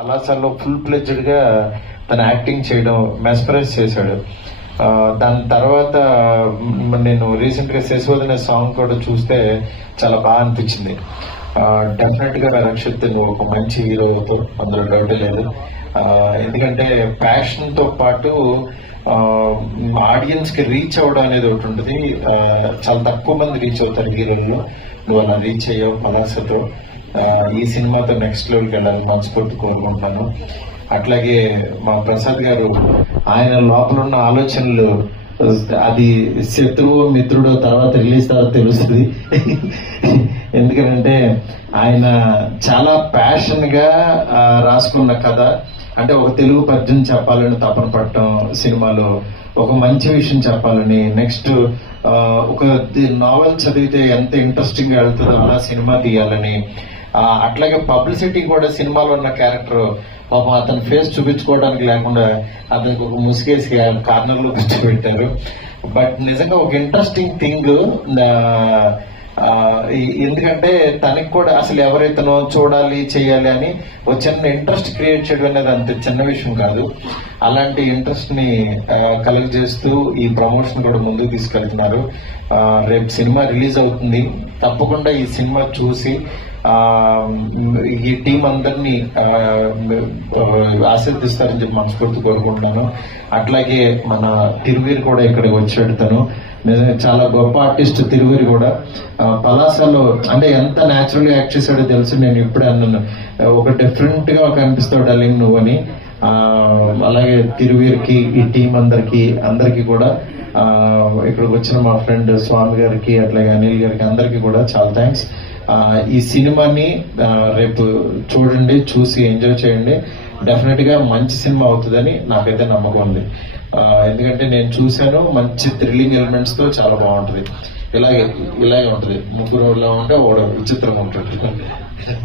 కళాశాలలో full pledged గా తన యాక్టింగ్ చేయడం మెస్పరైజ్ చేశాడు. దాని తర్వాత నేను రీసెంట్ గా శశివదన సాంగ్ కూడా చూస్తే చాలా బాగా అనిపించింది. డెఫినెట్ గా రక్షిత్ నువ్వు ఒక మంచి హీరో అవుతావు, అందులో డౌట్ లేదు. ఎందుకంటే ప్యాషన్ తో పాటు ఆడియన్స్ కి రీచ్ అవ్వడం అనేది ఒకటి ఉంటుంది. చాలా తక్కువ మంది రీచ్ అవుతారు హీరోల్లో, నువ్వు అలా రీచ్ అయ్యావు పలాసతో. ఈ సినిమాతో నెక్స్ట్ లెవెల్కి వెళ్ళాలని మనస్ఫూర్తి కోరుకుంటున్నాను. అట్లాగే మా ప్రసాద్ గారు ఆయన లోపల ఉన్న ఆలోచనలు, అది శత్రువు మిత్రుడు తర్వాత రిలీజ్ తర్వాత తెలుస్తుంది. ఎందుకంటే ఆయన చాలా ప్యాషన్ గా రాసుకున్న కథ, అంటే ఒక తెలుగు పద్యం చెప్పాలని తపన పడటం, సినిమాలో ఒక మంచి విషయం చెప్పాలని, నెక్స్ట్ ఒక నావెల్ చదివితే ఎంత ఇంట్రెస్టింగ్ గా వెళ్తుందో అలా సినిమా తీయాలని, అట్లాగే పబ్లిసిటీ కూడా సినిమాలో ఉన్న క్యారెక్టర్ పాపం అతని ఫేస్ చూపించుకోవడానికి లేకుండా అతనికి ఒక ముసుగేసి కార్నర్ లో కూర్చోబెట్టారు. బట్ నిజంగా ఒక ఇంట్రెస్టింగ్ థింగ్, ఎందుకంటే తనకి కూడా అసలు ఎవరైతేనో చూడాలి చేయాలి అని ఒక చిన్న ఇంట్రెస్ట్ క్రియేట్ చేయడం అనేది అంత చిన్న విషయం కాదు. అలాంటి ఇంట్రెస్ట్ ని కలెక్ట్ చేస్తూ ఈ ప్రమోషన్ కూడా ముందుకు తీసుకెళ్తున్నారు. రేపు సినిమా రిలీజ్ అవుతుంది, తప్పకుండా ఈ సినిమా చూసి ఈ టీం అందరినీ ఆశీర్దిస్తారని చెప్పి మనస్ఫూర్తి కోరుకుంటున్నాను. అట్లాగే మన తిరువీరు కూడా ఇక్కడికి వచ్చాడు. తను చాలా గొప్ప ఆర్టిస్ట్ తిరువీరు కూడా. పలాసలో అంటే ఎంత న్యాచురల్ గా యాక్ట్ చేశాడో తెలుసు. నేను ఇప్పుడే అన్నాను, ఒక డిఫరెంట్ గా కనిపిస్తావు డార్లింగ్ నువ్వు అని. అలాగే తిరువీరుకి, ఈ టీం అందరికి కూడా, ఇక్కడికి వచ్చిన మా ఫ్రెండ్ స్వామి గారికి, అట్లాగే అనిల్ గారికి, అందరికి కూడా చాలా థ్యాంక్స్. ఈ సినిమాని రేపు చూడండి, చూసి ఎంజాయ్ చేయండి. డెఫినెట్ గా మంచి సినిమా అవుతుందని నాకైతే నమ్మకం ఉంది. ఎందుకంటే నేను చూశాను, మంచి థ్రిల్లింగ్ ఎలిమెంట్స్ తో చాలా బాగుంటది. ఇలాగే ఉంటది, ముగ్గురు ఉంటే ఒక విచిత్రంగా ఉంటుంది.